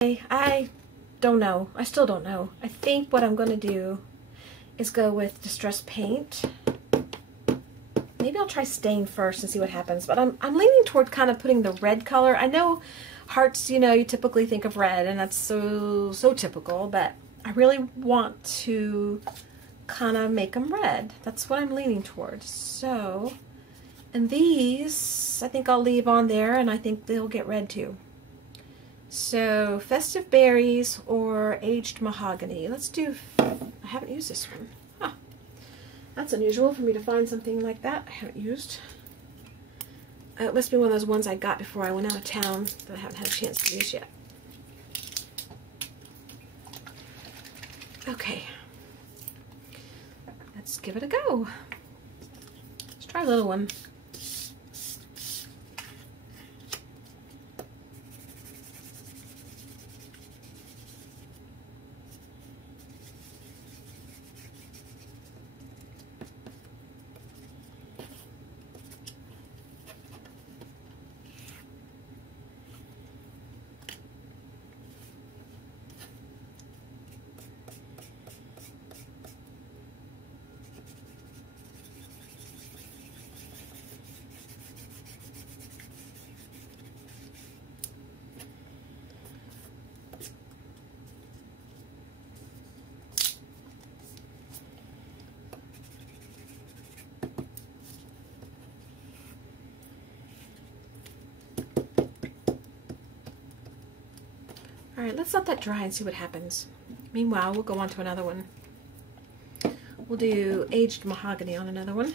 I don't know. I still don't know. I think what I'm going to do is go with Distress Paint. Maybe I'll try stain first and see what happens, but I'm leaning toward kind of putting the red color. I know hearts, you know, you typically think of red, and that's so typical, but I really want to kind of make them red. That's what I'm leaning towards. So, and these, I think I'll leave on there, and I think they'll get red too. So, Festive Berries or Aged Mahogany. Let's do, I haven't used this one. Huh. That's unusual for me to find something like that I haven't used. It must be one of those ones I got before I went out of town that I haven't had a chance to use yet. Okay. Let's give it a go. Let's try a little one. All right, let's let that dry and see what happens. Meanwhile, we'll go on to another one. We'll do Aged Mahogany on another one.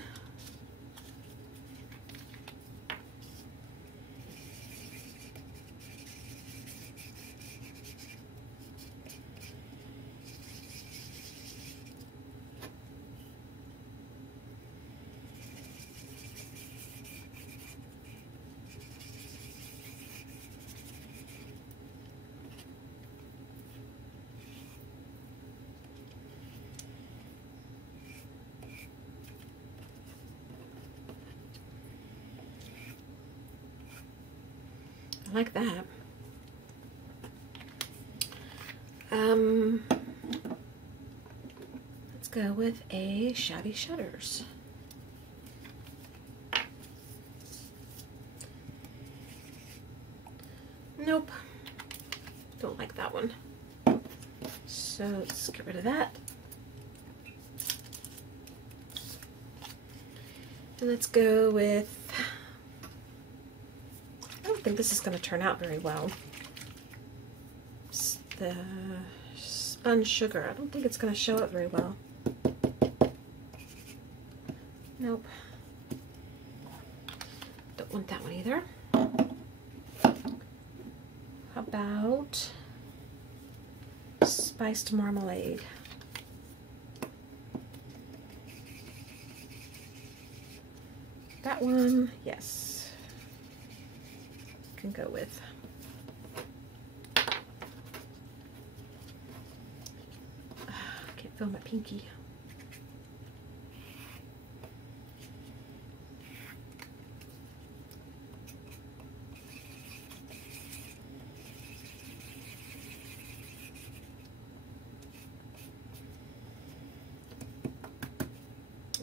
I like that. Let's go with a Shabby Shutters. Nope. Don't like that one. So let's get rid of that. And let's go with, I don't think this is going to turn out very well. It's the Spun Sugar. I don't think it's going to show up very well. Nope. Don't want that one either. How about Spiced Marmalade? That one, yes. Can go with. Can't feel my pinky.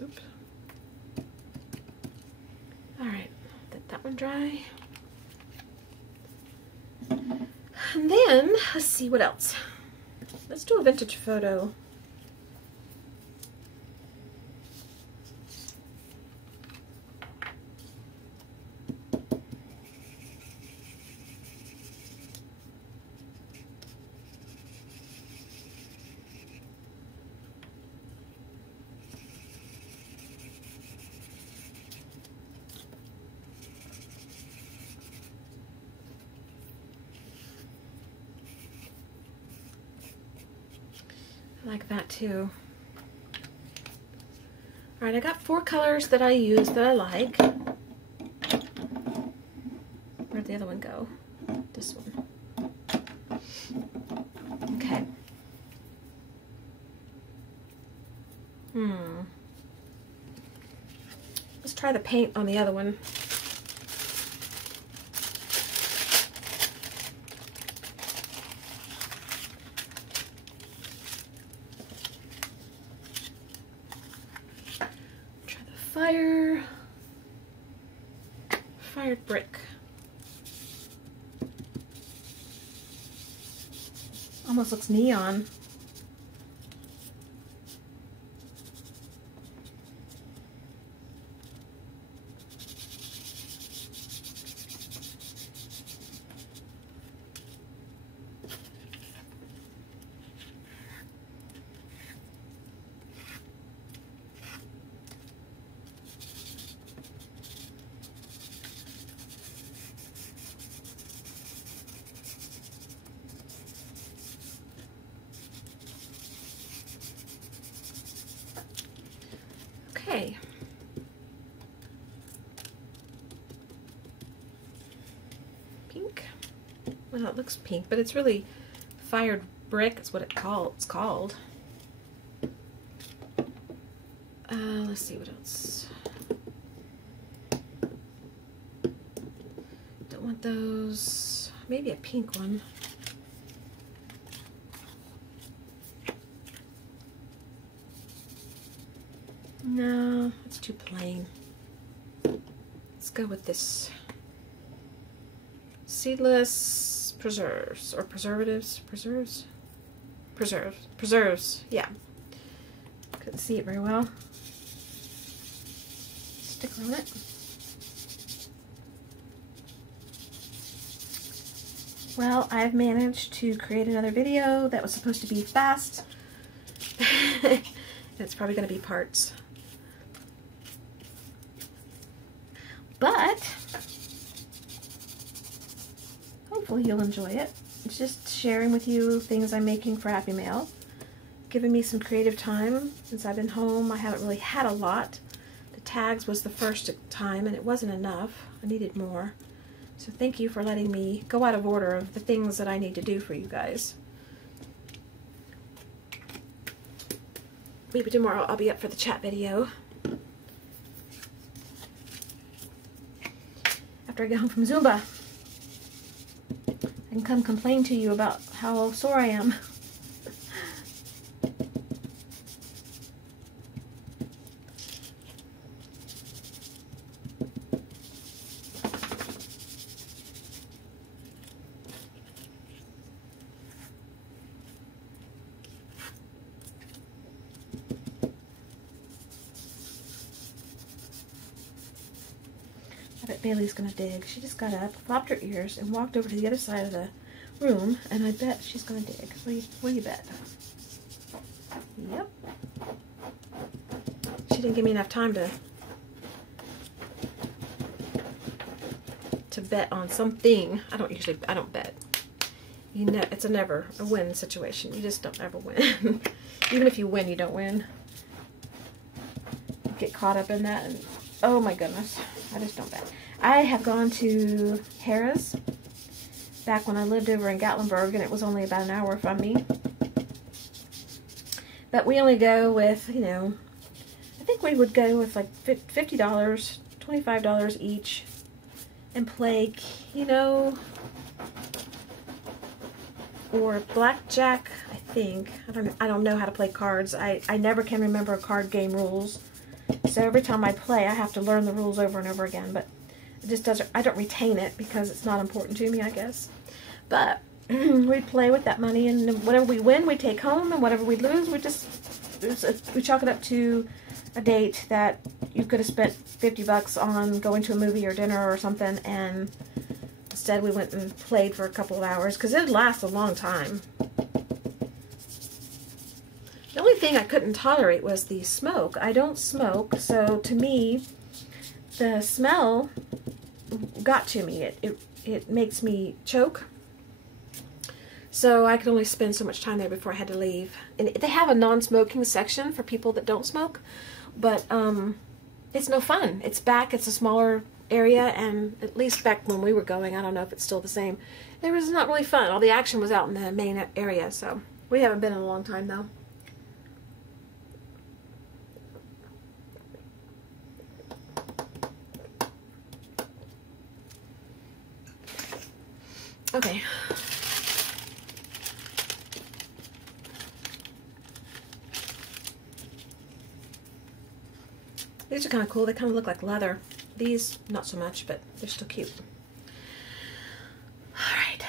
Oops. All right, let that one dry. And then, let's see what else. Let's do a vintage photo. I like that too. Alright, I got 4 colors that I use that I like. Where'd the other one go? This one. Okay. Let's try the paint on the other one. fired brick. Almost looks neon. Okay. Pink. Well, it looks pink, but it's really fired brick. It's what it's called. Let's see what else. Don't want those. Maybe a pink one. No, it's too plain. Let's go with this. Seedless preserves or preservatives. Preserves. Yeah. Couldn't see it very well. Sticker on it. Well, I've managed to create another video that was supposed to be fast. It's probably going to be parts. But hopefully you'll enjoy it. It's just sharing with you things I'm making for Happy Mail. Giving me some creative time since I've been home. I haven't really had a lot. The tags was the first time and it wasn't enough. I needed more. So thank you for letting me go out of order of the things that I need to do for you guys. Maybe tomorrow I'll be up for the chat video. After I get home from Zumba. I can come complain to you about how sore I am. I bet Bailey's gonna dig. She just got up, flopped her ears, and walked over to the other side of the room, and I bet she's gonna dig. What do you bet? Yep. She didn't give me enough time to bet on something. I don't bet. You know, it's never a win situation. You just don't ever win. Even if you win, you don't win. You get caught up in that, and oh my goodness, I just don't bet. I have gone to Harrah's back when I lived over in Gatlinburg, and it was only about an hour from me. But we only go with, you know, I think we would go with like $50, $25 each, and play, you know, or blackjack, I think. I don't know how to play cards. I never can remember card game rules. So every time I play, I have to learn the rules over and over again. But it just doesn't, I don't retain it because it's not important to me, I guess. But we play with that money, and whatever we win, we take home, and whatever we lose, we chalk it up to a date that you could have spent $50 on going to a movie or dinner or something, and instead we went and played for a couple of hours because it lasts a long time. The only thing I couldn't tolerate was the smoke. I don't smoke, so to me, the smell got to me. It makes me choke. So I could only spend so much time there before I had to leave. And they have a non-smoking section for people that don't smoke, but it's no fun. It's back. It's a smaller area, and at least back when we were going, I don't know if it's still the same. It was not really fun. All the action was out in the main area, so we haven't been in a long time though. Okay. These are kind of cool. They kind of look like leather. These, not so much, but they're still cute. All right.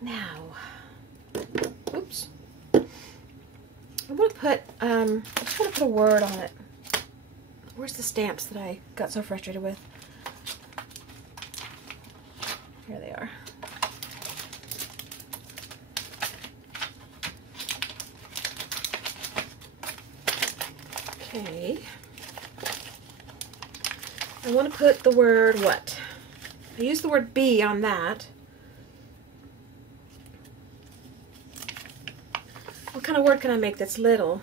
Now, oops. I want to put, I just want to put a word on it. Where's the stamps that I got so frustrated with? Here they are. Okay. I want to put the word what? I used the word be on that. What kind of word can I make that's little?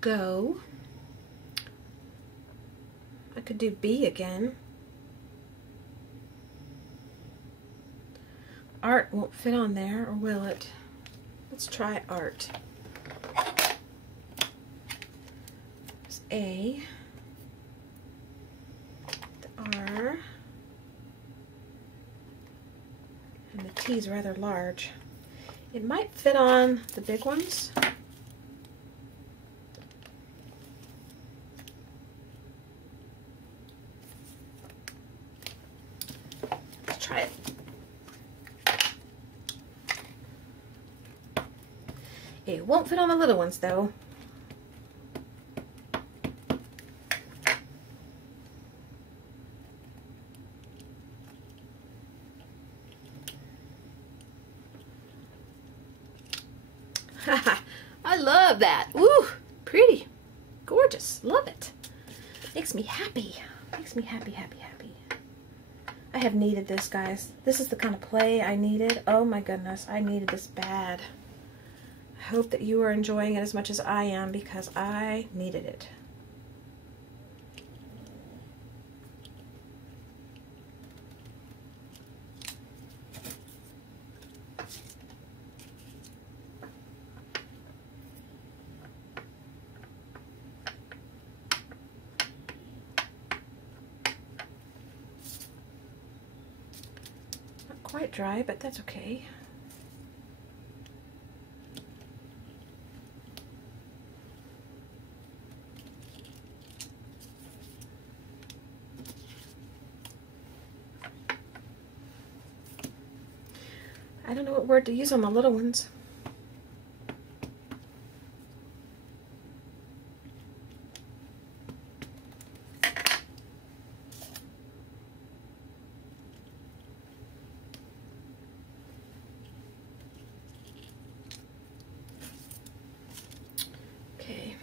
Go. I could do be again. Art won't fit on there, or will it? Let's try art. There's A, the R, and the T is rather large. It might fit on the big ones. Let's try it. It won't fit on the little ones though. I love that. Ooh, pretty. Gorgeous. Love it. Makes me happy. Makes me happy, happy, happy. I have needed this, guys. This is the kind of play I needed. Oh my goodness, I needed this bad. I hope that you are enjoying it as much as I am, because I needed it. Not quite dry, but that's okay. I don't know what word to use on the little ones. Okay.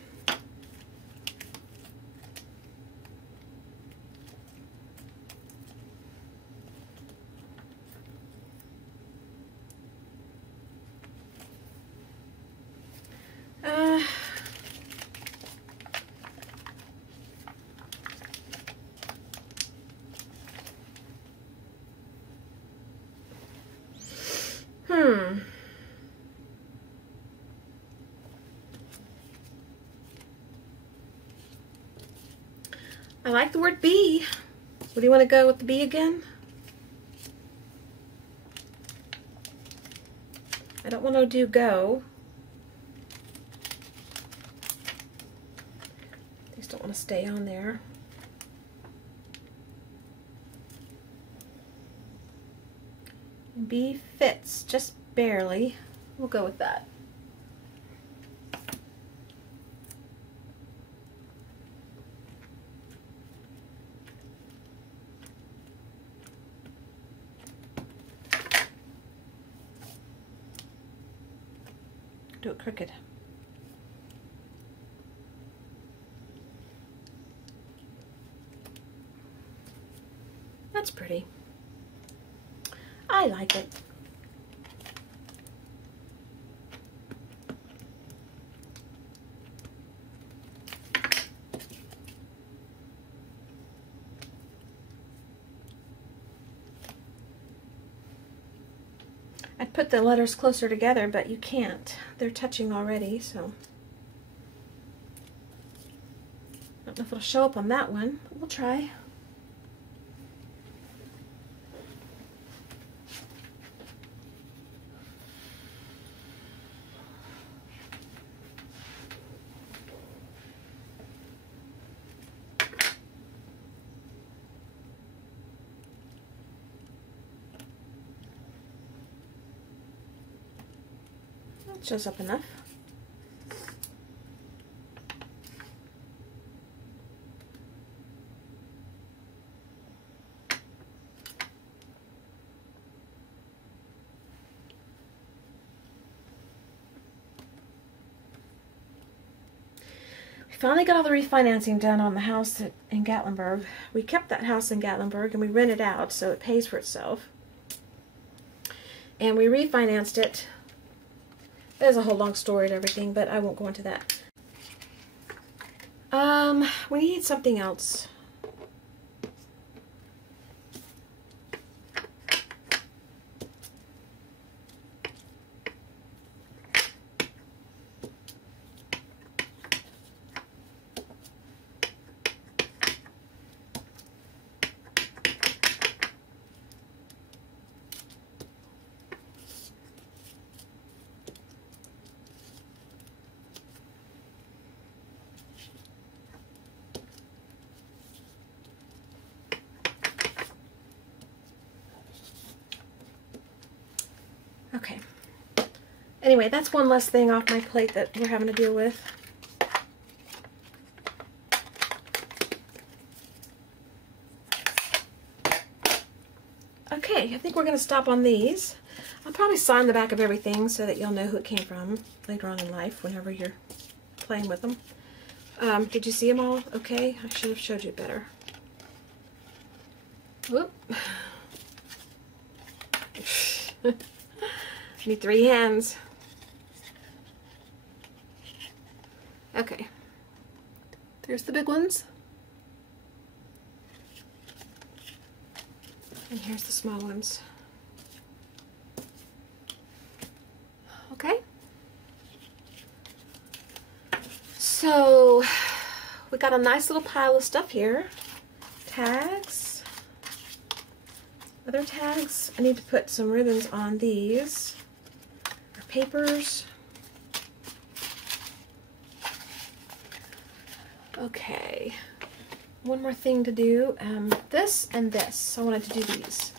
I like the word be. What do you want to go with the be again? I don't want to do go. These don't want to stay on there. Be fits just barely. We'll go with that. Do it crooked. That's pretty. I like it. I'd put the letters closer together, but you can't. They're touching already, so I don't know if it'll show up on that one. We'll try. Shows up enough. We finally got all the refinancing done on the house in Gatlinburg. We kept that house in Gatlinburg and we rented out, so it pays for itself. And we refinanced it. There's a whole long story and everything, but I won't go into that. We need something else. Okay. Anyway, that's one less thing off my plate that we're having to deal with. Okay, I think we're going to stop on these. I'll probably sign the back of everything so that you'll know who it came from later on in life whenever you're playing with them. Did you see them all okay? I should have showed you better. Whoop. Need 3 hands. Okay. There's the big ones. And here's the small ones. Okay. So, we got a nice little pile of stuff here. Tags. Other tags. I need to put some ribbons on these. Our papers. Okay. One more thing to do. This and this. I wanted to do these.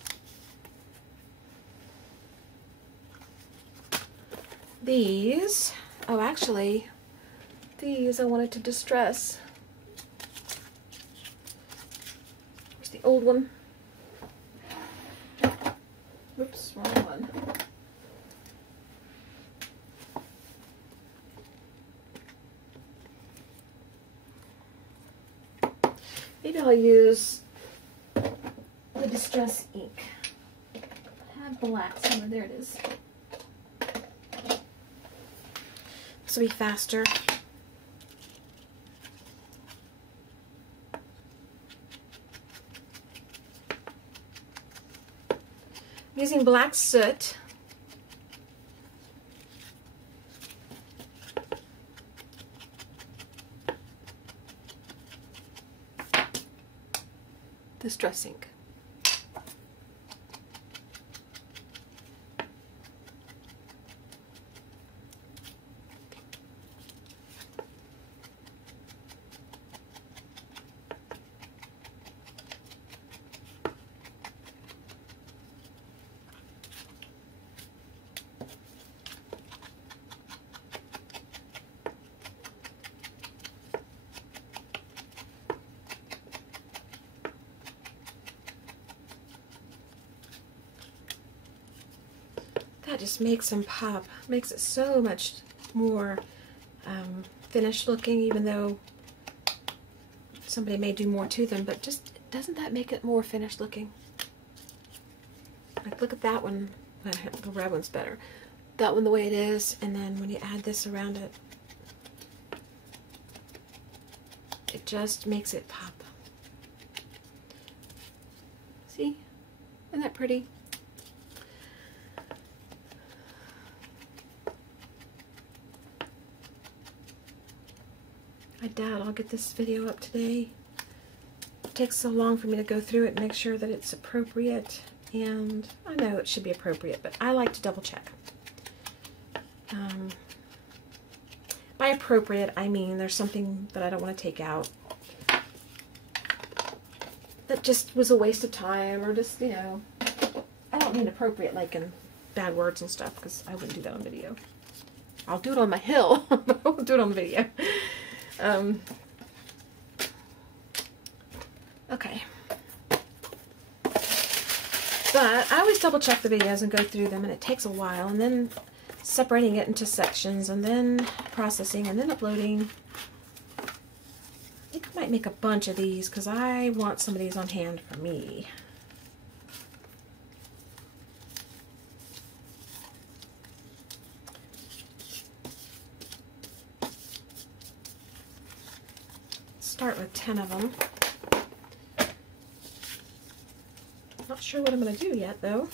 These. Oh, actually, these I wanted to distress. Where's the old one? Whoops, wrong one. Maybe I'll use the distress ink. I have black somewhere. There it is. This will be faster. I'm using black soot. Distress ink. That just makes them pop. Makes it so much more finished looking, even though somebody may do more to them, but just doesn't that make it more finished looking? Like, look at that one. The red one's better. That one the way it is, and then when you add this around it, it just makes it pop. See? Isn't that pretty? I doubt I'll get this video up today. It takes so long for me to go through it and make sure that it's appropriate. And I know it should be appropriate, but I like to double check. By appropriate, I mean there's something that I don't want to take out that just was a waste of time, or just, you know, I don't mean appropriate like in bad words and stuff, because I wouldn't do that on video. I'll do it on my hill, but I won't do it on video. Okay. But I always double check the videos and go through them, and it takes a while, and then separating it into sections, and then processing, and then uploading. I think I might make a bunch of these because I want some of these on hand for me. Start with 10 of them. Not sure what I'm going to do yet, though.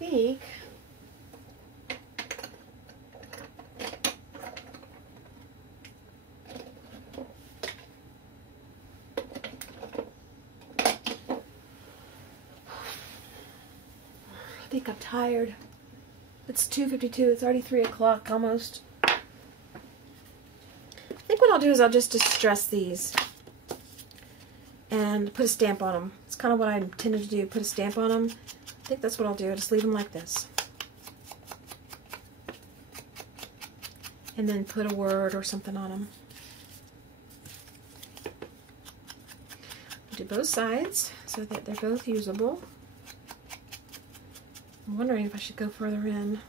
I think I'm tired. It's 2:52. It's already 3 o'clock almost. I think what I'll do is I'll just distress these and put a stamp on them. It's kind of what I intended to do, put a stamp on them. I think that's what I'll do. I'll just leave them like this. And then put a word or something on them. Do both sides so that they're both usable. I'm wondering if I should go further in.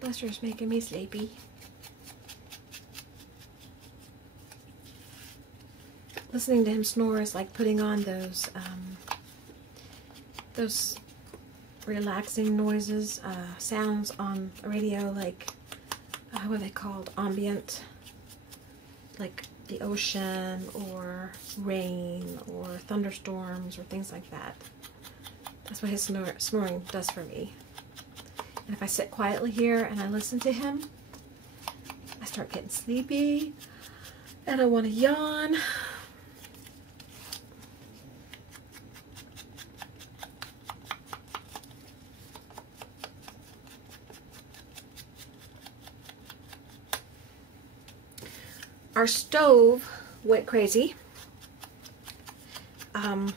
Buster's making me sleepy. Listening to him snore is like putting on those relaxing noises, sounds on a radio, like what are they called? Ambient, like the ocean or rain or thunderstorms or things like that. That's what his snoring does for me. And if I sit quietly here and I listen to him, I start getting sleepy and I want to yawn. Our stove went crazy. A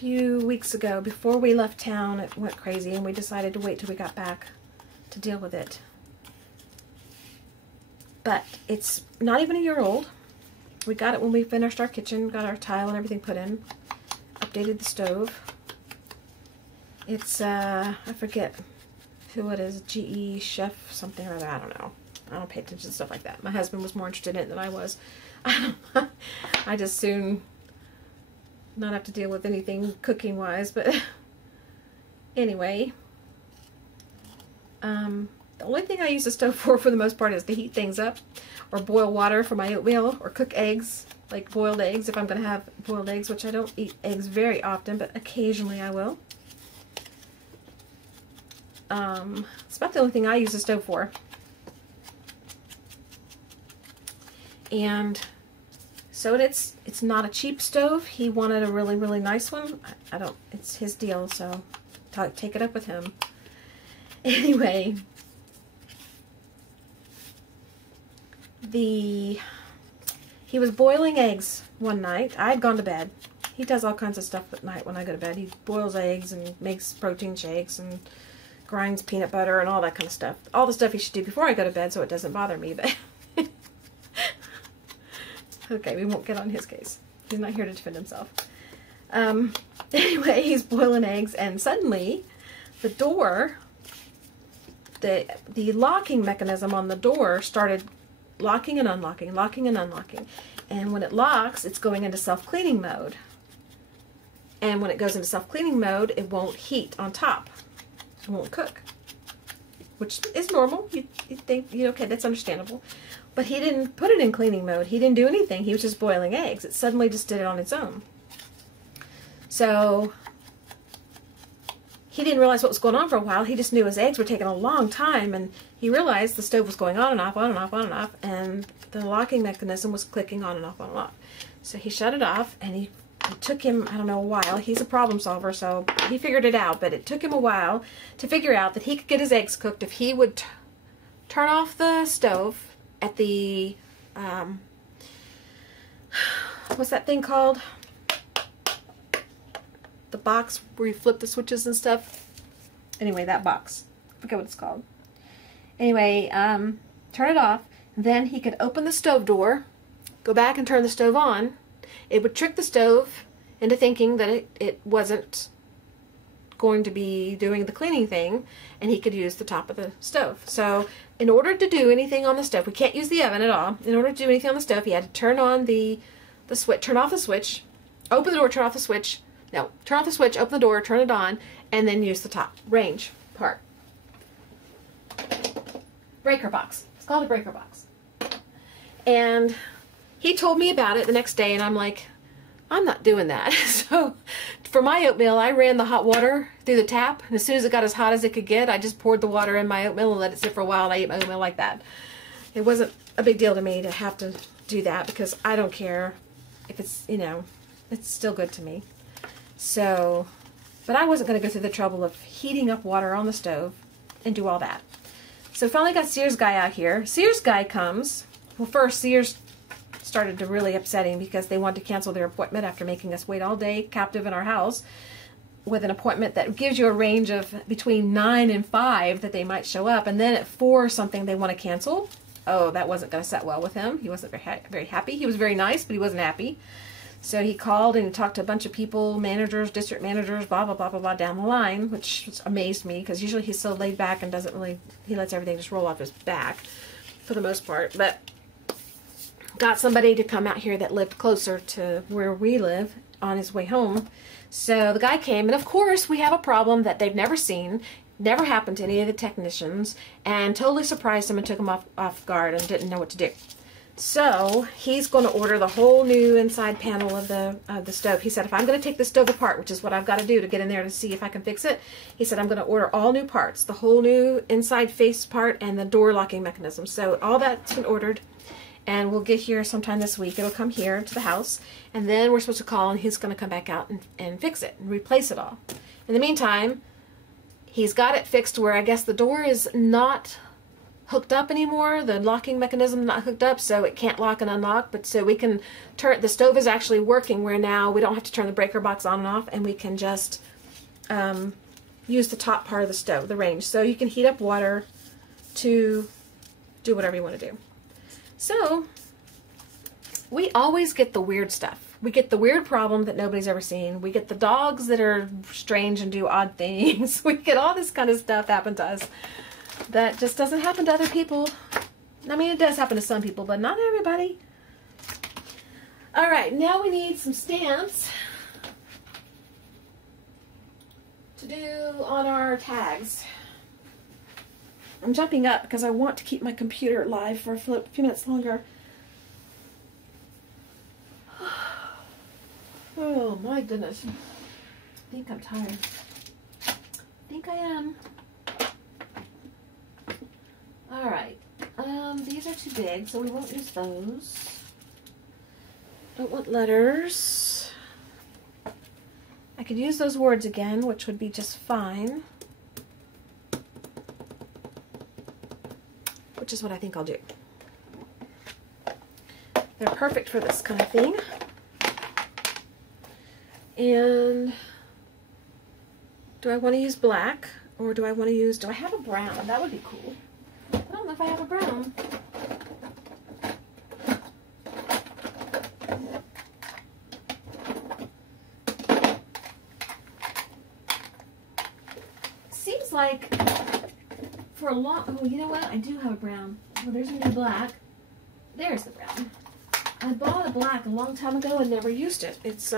few weeks ago, before we left town, it went crazy, and we decided to wait till we got back to deal with it. But it's not even a year old. We got it when we finished our kitchen, got our tile and everything put in, updated the stove. It's, I forget who it is, GE Chef something or other, I don't know. I don't pay attention to stuff like that. My husband was more interested in it than I was. I just soon not have to deal with anything cooking wise, but anyway, the only thing I use the stove for the most part is to heat things up or boil water for my oatmeal or cook eggs, like boiled eggs if I'm going to have boiled eggs, which I don't eat eggs very often, but occasionally I will. It's about the only thing I use the stove for. And so it's not a cheap stove. He wanted a really, really nice one. I don't, it's his deal, so take it up with him. Anyway, he was boiling eggs one night. I had gone to bed. He does all kinds of stuff at night when I go to bed. He boils eggs and makes protein shakes and grinds peanut butter and all that kind of stuff. All the stuff he should do before I go to bed so it doesn't bother me, but okay, we won't get on his case. He's not here to defend himself. Anyway, he's boiling eggs, and suddenly the door, the locking mechanism on the door started locking and unlocking, locking and unlocking. And when it locks, it's going into self-cleaning mode. And when it goes into self-cleaning mode, it won't heat on top. It won't cook, which is normal. You'd think, okay, that's understandable. But he didn't put it in cleaning mode. He didn't do anything. He was just boiling eggs. It suddenly just did it on its own. So he didn't realize what was going on for a while. He just knew his eggs were taking a long time, and he realized the stove was going on and off, on and off, on and off, and the locking mechanism was clicking on and off, on and off. So he shut it off, and it took him, I don't know, a while. He's a problem solver, so he figured it out, but it took him a while to figure out that he could get his eggs cooked if he would turn off the stove at the, what's that thing called? The box where you flip the switches and stuff. Anyway, that box. I forget what it's called. Anyway, turn it off. Then he could open the stove door, go back and turn the stove on. It would trick the stove into thinking that it wasn't going to be doing the cleaning thing, and he could use the top of the stove. So in order to do anything on the stove, we can't use the oven at all. In order to do anything on the stove, he had to turn on the switch, turn off the switch, open the door, turn off the switch. No, turn off the switch, open the door, turn it on, and then use the top range part. Breaker box. It's called a breaker box. And he told me about it the next day, and I'm like, I'm not doing that. So for my oatmeal, I ran the hot water through the tap, and as soon as it got as hot as it could get, I just poured the water in my oatmeal and let it sit for a while, and I ate my oatmeal like that. It wasn't a big deal to me to have to do that, because I don't care if it's, it's still good to me. So, but I wasn't going to go through the trouble of heating up water on the stove and do all that. So finally got Sears guy out here. Sears guy comes. Well, first Sears started to really upsetting because they wanted to cancel their appointment after making us wait all day captive in our house with an appointment that gives you a range of between 9 and 5 that they might show up, and then at 4 something they want to cancel. Oh, that wasn't going to set well with him. He wasn't very happy. He was very nice, but he wasn't happy. So he called and talked to a bunch of people, managers, district managers, blah, blah, blah, blah, blah, down the line, which amazed me because usually he's so laid back and doesn't really, he lets everything just roll off his back for the most part. But got somebody to come out here that lived closer to where we live on his way home. So the guy came, and of course we have a problem that they've never seen, never happened to any of the technicians, and totally surprised him and took him off guard and didn't know what to do. So he's going to order the whole new inside panel of the stove. He said, if I'm going to take the stove apart, which is what I've got to do to get in there to see if I can fix it, he said, I'm going to order all new parts, the whole new inside face part and the door locking mechanism. So all that's been ordered, and we'll get here sometime this week. It'll come here to the house, and then we're supposed to call, and he's going to come back out and fix it and replace it all. In the meantime, he's got it fixed where I guess the door is not hooked up anymore. The locking mechanism is not hooked up, so it can't lock and unlock, but so we can turn, the stove is actually working where now we don't have to turn the breaker box on and off, and we can just use the top part of the stove, the range. So you can heat up water to do whatever you want to do. So we always get the weird stuff. We get the weird problem that nobody's ever seen. We get the dogs that are strange and do odd things. We get all this kind of stuff happen to us that just doesn't happen to other people. I mean, it does happen to some people, but not everybody. All right, now we need some stamps to do on our tags. I'm jumping up because I want to keep my computer live for a few minutes longer. Oh my goodness. I think I'm tired. I think I am. Alright. These are too big, so we won't use those. Don't want letters. I could use those words again, which would be just fine. Which is what I think I'll do. They're perfect for this kind of thing. And do I want to use black, or do I want to use, do I have a brown? That would be cool. I don't know if I have a brown. seems like for a long... Oh, you know what? I do have a brown. Oh, there's a new black. There's the brown. I bought a black a long time ago and never used it. It's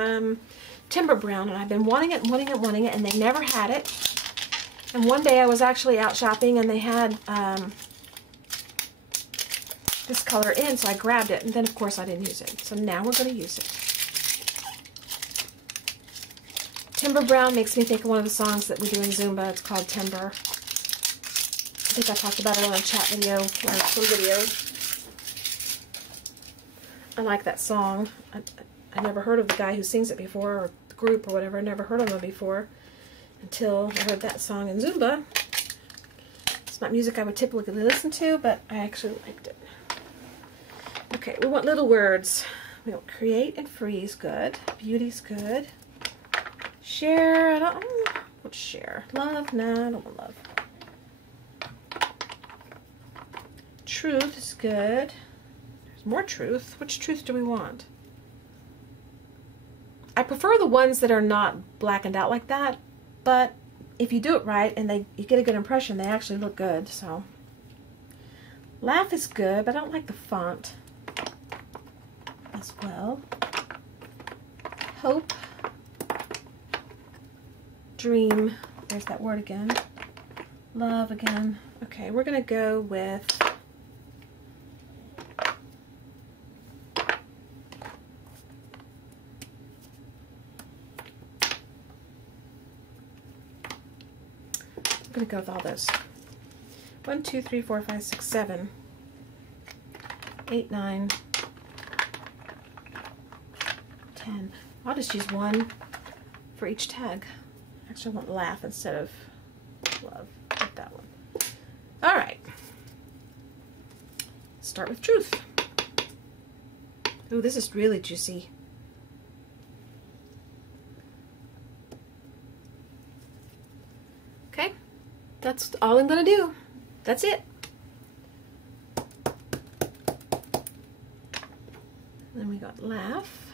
timber brown, and I've been wanting it, and they never had it. And one day I was actually out shopping, and they had this color in, so I grabbed it, and then of course I didn't use it. So now we're going to use it. Timber brown makes me think of one of the songs that we do in Zumba. It's called Timber. I think I talked about it on a chat video or some videos. I like that song. I never heard of the guy who sings it before, or the group or whatever. I never heard of them before until I heard that song in Zumba. It's not music I would typically listen to, but I actually liked it. Okay, we want little words. We want create and freeze, good. Beauty's good. Share, I don't want share. Love, nah, I don't want love. Truth is good. There's more truth. Which truth do we want? I prefer the ones that are not blackened out like that, but if you do it right and you get a good impression, they actually look good. So laugh is good, but I don't like the font as well. Hope. Dream. There's that word again. Love again. Okay, we're going to go with I'm going to go with all those. 1, 2, 3, 4, 5, 6, 7, 8, 9, 10. I'll just use one for each tag. Actually, I want laugh instead of love. Like that one. All right. Start with truth. Ooh, this is really juicy. Okay. That's all I'm going to do. That's it. Then we got laugh.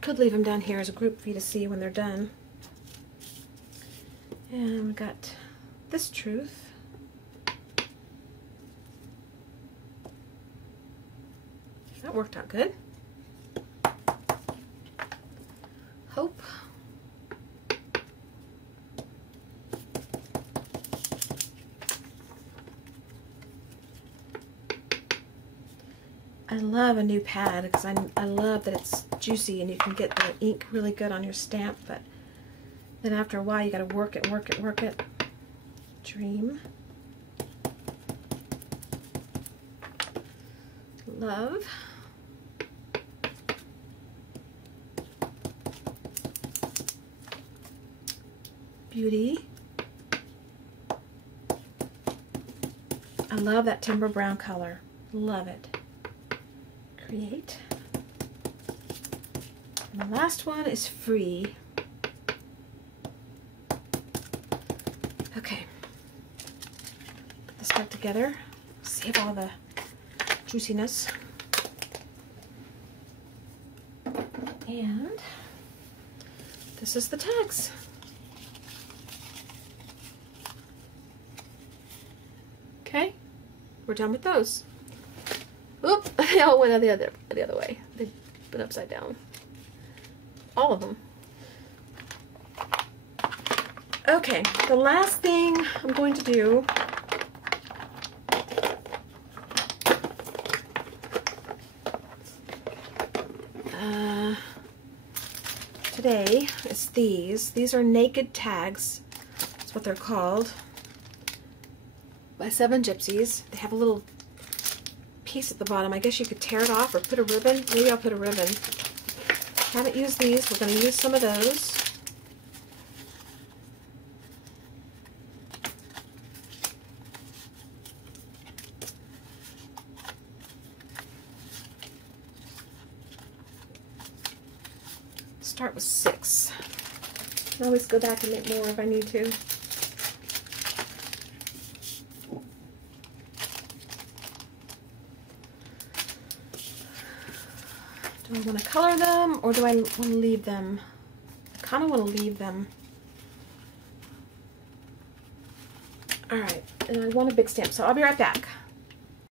Could leave them down here as a group for you to see when they're done. And we got this truth. That worked out good. Hope. I love a new pad because I love that it's juicy and you can get the ink really good on your stamp, but then after a while you got to work it, work it, work it. Dream. Love. Beauty. I love that timber brown color. Love it. Create. And the last one is free. Okay. Put this back together. Save all the juiciness. And this is the tags. Okay. We're done with those. Oop, they all went the other way. They've been upside down. All of them. Okay, the last thing I'm going to do today is these. These are naked tags. That's what they're called. By 7 Gypsies. They have a little piece at the bottom. I guess you could tear it off or put a ribbon. Maybe I'll put a ribbon. Haven't used these. We're going to use some of those. Start with 6. I can always go back and make more if I need to. Do I want to color them or do I want to leave them? I kind of want to leave them. All right, and I want a big stamp, so I'll be right back.